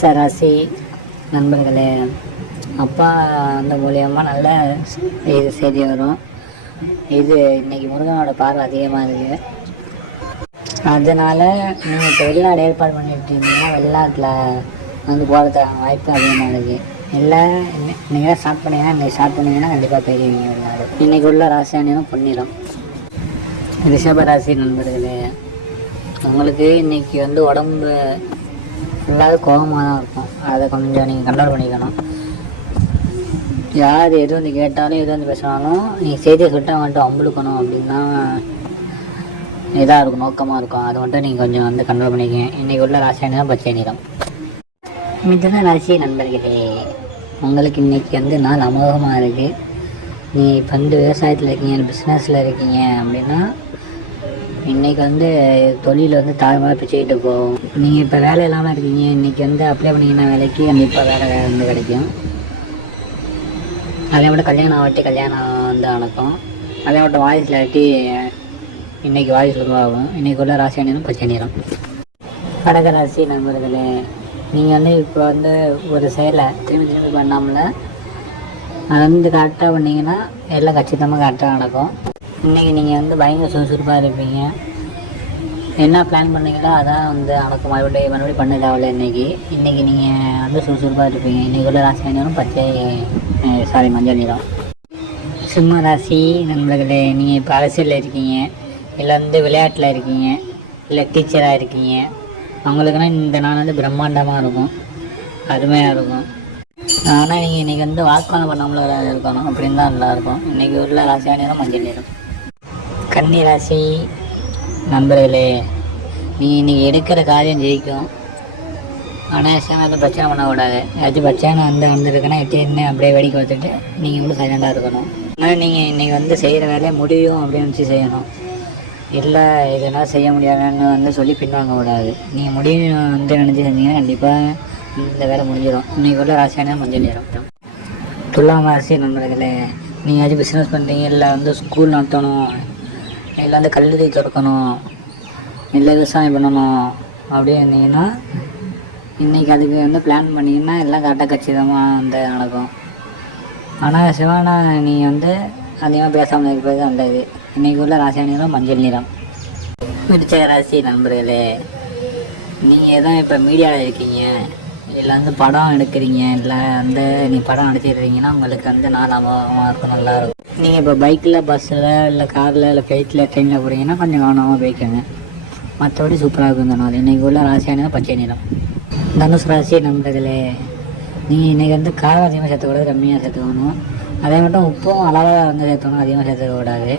Sir ராசி நண்பர்களே அப்பா அந்த மூலியமாக நல்ல இது செய்தி வரும். இது இன்னைக்கு முருகனோட பார்வை அதிகமாக இருக்குது அதனால் நீங்கள் இப்போ வெளிநாடு ஏற்பாடு பண்ணிட்டு இருந்தீங்கன்னா வெளிநாட்டில் வந்து போகிறதுக்கான வாய்ப்பு அதிகமாக இருக்குது இல்லை இன்னைக்கு தான் ஸ்டார்ட் பண்ணீங்கன்னா இன்றைக்கி ஸ்டார்ட் பண்ணீங்கன்னா கண்டிப்பாக போயிருவீங்க வெளிநாடு. இன்னைக்கு உள்ள ராசியானியும் பொன்னிடும் ரிஷபராசி நண்பர்களே உங்களுக்கு இன்னைக்கு வந்து உடம்பு ஃபுல்லாகவே கோபமாக தான் இருக்கும் அதை கொஞ்சம் நீங்கள் கண்ட்ரோல் பண்ணிக்கணும். யார் எது வந்து கேட்டாலும் எது வந்து பேசினாலும் நீங்கள் செய்தியை சொல்லிட்டு அவங்கள்ட்ட அம்புழுக்கணும் அப்படின்னா இதாக இருக்கும் நோக்கமாக இருக்கும். அது மட்டும் நீங்கள் கொஞ்சம் வந்து கண்ட்ரோல் பண்ணிக்கங்க. இன்றைக்கி உள்ள ராசி தான் பச்சை நிறம். மிதுன ராசி நண்பர்களே உங்களுக்கு இன்றைக்கி வந்து நாள் அமோகமாக இருக்குது நீ இப்போ வந்து விவசாயத்தில் இருக்கீங்க பிஸ்னஸில் இருக்கீங்க அப்படின்னா இன்றைக்கி வந்து தொழில் வந்து தாழ்மையாக பிச்சுக்கிட்டு போகும். நீங்கள் இப்போ வேலை இல்லாமல் இருக்கீங்க. இன்றைக்கி வந்து அப்ளை பண்ணிங்கன்னா வேலைக்கு கண்டிப்பாக வேலை வேலை வந்து கிடைக்கும். அதே மட்டும் கல்யாணம் ஆகட்டி கல்யாணம் வந்து நடக்கும். அதே மட்டும் வாய்ஸ் இல்லாட்டி இன்றைக்கி வாய்ஸ் உருவாகும் இன்றைக்கி உள்ள ராசி அணியும் பச்சை நிறம். கடகராசி நண்பர்களே நீங்கள் வந்து இப்போ வந்து ஒரு செயலை திரும்பி திரும்பி பண்ணாமல அதை வந்து கரெக்டாக பண்ணிங்கன்னா எல்லாம் கச்சிதமாக கரெக்டாக நடக்கும். இன்றைக்கி நீங்கள் வந்து பயங்கர சுறுசுறுப்பாக இருப்பீங்க. என்ன பிளான் பண்ணீங்களோ அதான் வந்து அடக்கு மறுபடியும் மறுபடியும் பண்ண தேவையில்ல இன்றைக்கி இன்றைக்கி நீங்கள் வந்து சுறுசுறுப்பாக இருப்பீங்க. இன்றைக்கி உள்ள ராசி நிறம் பச்சை சாரி மஞ்சள் நிறம். சிம்ம ராசி நம்மளுக்கு நீங்கள் இப்போ அரசியலில் இருக்கீங்க. இல்லை வந்து விளையாட்டில் இருக்கீங்க. இல்லை டீச்சராக இருக்கீங்க. அவங்களுக்குனா இந்த நாள் வந்து பிரம்மாண்டமாக இருக்கும். அருமையாக இருக்கும். ஆனால் நீங்கள் இன்றைக்கி வந்து வாக்குவாதம் பண்ணாமல இருக்கணும். அப்படின்னு தான் நல்லாயிருக்கும் இன்றைக்கி உள்ள ராசியான நிறம் மஞ்சள் நிறம். கன்னி ராசி நண்பர்களே நீ இன்றைக்கி எடுக்கிற காரியம் ஜெயிக்கும். ஆனால் எதுவும் பிரச்சனை பண்ணக்கூடாது. ஏதாச்சும் பிரச்சனை வந்து வந்துருக்குன்னா எட்டு என்ன அப்படியே வேடிக்கை வச்சுட்டு நீங்கள் கூட சைலண்டாக இருக்கணும். ஆனால் நீங்கள் இன்றைக்கி வந்து செய்கிற வேலையை முடியும் அப்படின்னு வச்சு செய்யணும். இல்லை இதெல்லாம் செய்ய முடியாதுன்னு வந்து சொல்லி பின்வாங்க கூடாது நீங்கள் முடியும் வந்து நினச்சி செஞ்சீங்கன்னா கண்டிப்பாக இந்த வேலை முடிஞ்சிடும் இன்றைக்கி உள்ள ராசியான மஞ்சள் நேரம் துலாம் ராசி நண்பர்களே நீங்கள் ஏதாச்சும் பிஸ்னஸ் பண்ணுறீங்க இல்லை வந்து ஸ்கூல் நடத்தணும் இல்லை வந்து கல்லூரி திறக்கணும் இல்லை விவசாயம் பண்ணணும். அப்படி இருந்தீங்கன்னா இன்றைக்கி அதுக்கு வந்து பிளான் பண்ணிங்கன்னா எல்லாம் கரெக்டாக கச்சிதமாக வந்து நடக்கும். ஆனால் சிவானா நீ வந்து அதிகமாக பேசாமல் இருக்கிறது நல்லது இன்றைக்கி உள்ள ராசியான நிறம் மஞ்சள் நிறம் விருச்சக ராசி நண்பர்களே நீங்கள் தான் இப்போ மீடியாவில் இருக்கீங்க. இல்லை வந்து படம் எடுக்கிறீங்க இல்லை வந்து நீ படம் நடிச்சிடுறீங்கன்னா உங்களுக்கு வந்து நாள் அபாவமாக இருக்கும் நல்லாயிருக்கும். நீங்கள் இப்போ பைக்கில் பஸ்ஸில் இல்லை காரில் இல்லை ஃப்ளைட்டில் ட்ரெயினில் போகிறீங்கன்னா கொஞ்சம் கவனமாக போய்க்கோங்க. மற்றபடி சூப்பராக இருக்கும் இந்த நாள். இன்றைக்கி உள்ள ராசியானது பச்சை நிறம். தனுஷ் ராசி நண்பர்களே நீங்கள் இன்றைக்கி வந்து காரம் அதிகமாக சேர்த்துக்கூடாது கம்மியாக சேர்த்துக்கணும். அதே மட்டும் உப்பும் அளவாக வந்து சேர்த்தணும் அதிகமாக சேர்த்துக்க கூடாது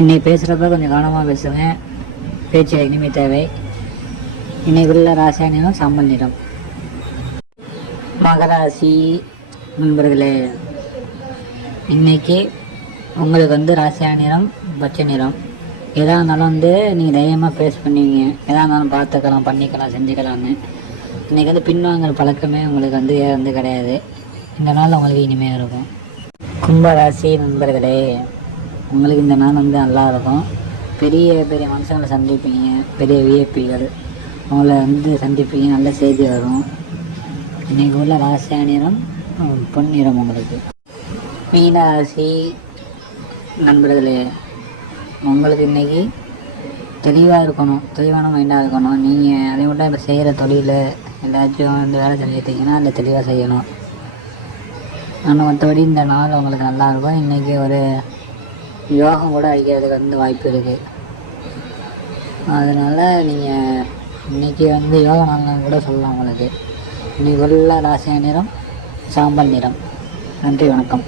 இன்றைக்கி பேசுகிறப்ப கொஞ்சம் கவனமாக பேசுவேன் பேச்சு இனிமே தேவை. இன்றைக்கி உள்ள ராசியானியம் சாம்பல் நிறம். மகராசி நண்பர்களே இன்னைக்கு உங்களுக்கு வந்து ராசியா நிறம் பச்சை நிறம். எதாக இருந்தாலும் வந்து நீங்கள் தைரியமாக ஃபேஸ் பண்ணுவீங்க. எதாக இருந்தாலும் பார்த்துக்கலாம் பண்ணிக்கலாம் செஞ்சுக்கலாம்னு. இன்றைக்கி வந்து பின்வாங்குற பழக்கமே உங்களுக்கு வந்து வந்து கிடையாது. இந்த நாள் உங்களுக்கு இனிமையாக இருக்கும். கும்பராசி நண்பர்களே உங்களுக்கு இந்த நாள் வந்து நல்லா இருக்கும். பெரிய பெரிய மனுஷங்களை சந்திப்பீங்க. பெரிய விஐபிகள் அவங்கள வந்து சந்திப்பீங்க. நல்ல செய்தி வரும். இன்றைக்கி உள்ள ராசியான நிறம் பொன்னிறம் பொன் நிறம் உங்களுக்கு. மீன ராசி நண்பர்களே உங்களுக்கு இன்றைக்கி தெளிவாக இருக்கணும் தெளிவான மைண்டாக இருக்கணும். நீங்கள் அதை விட இப்போ செய்கிற தொழில் எல்லாத்தையும் இந்த வேலை செஞ்சுட்டிங்கன்னா அந்த தெளிவாக செய்யணும். ஆனால் மற்றபடி இந்த நாள் உங்களுக்கு நல்லா இருக்கும். இன்றைக்கி ஒரு யோகம் கூட அடிக்கிறதுக்கு வந்து வாய்ப்பு இருக்குது அதனால் நீங்கள் இன்றைக்கி வந்து யோகா நாள் கூட சொல்லலாம் உங்களுக்கு. இனி உள்ள ராசியான நிறம் சாம்பல் நிறம். நன்றி வணக்கம்.